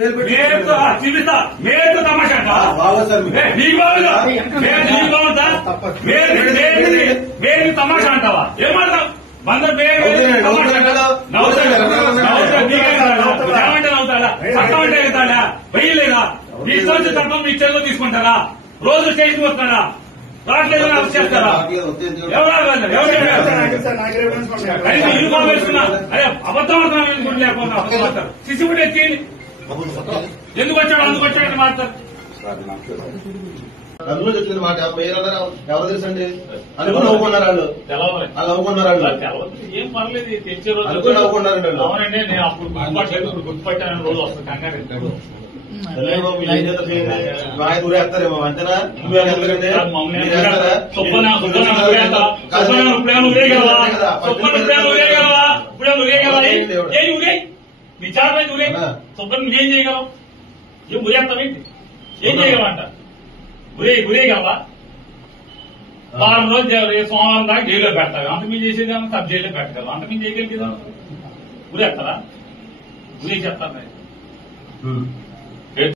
మేరకు తమాషా నీకు బాగుందా మేరకు తమాషా అంటావా ఏమంటావు బందరు ఏమంటే అవుతాడా చట్టం అంటే అవుతాడా వెయ్యలేదా మీ సంవత్సరం తప్ప మీ చెరువు తీసుకుంటారా రోజు స్టేషన్ వస్తాడా రావట్లేదు అరెస్ట్ చేస్తారా యూనిఫామ్ వేసుకున్నా అదే అబద్ధం లేకపోతే సిసిబుడ్ ఎక్కి ఎందుకు వచ్చాడు అందుకు వచ్చాడని మాట్లాడతారు అందులో చెప్తుంది మాట ఎవరు తెలుసండి అనుకుని నవ్వుకున్నారు వాళ్ళు నవ్వుకున్నారు వాళ్ళు ఏం పర్లేదు తెచ్చే రోజు అనుకుని నవ్వుకున్నారండి అవునండి నేను అప్పుడు గుర్తుపట్టాను రోజు వస్తాను కంగారు ఊరేస్తారేమో అంతేనా నువ్వేస్తారండి నీ చార్జ్ ఊరే సుబ్బన్ నువ్వేం చేయగలవు ఏం ఊరేస్తావేంటి ఏం చేయగలవంట ఊరేయగలవా వారం రోజు సోమవారం దాకా జైల్లో పెడతావు అంత మీరు చేసేది సబ్ జైల్లో పెట్టగలవు అంత మీరు చేయగలిగేదా ఊరేస్తారా ఊరే చెప్తాను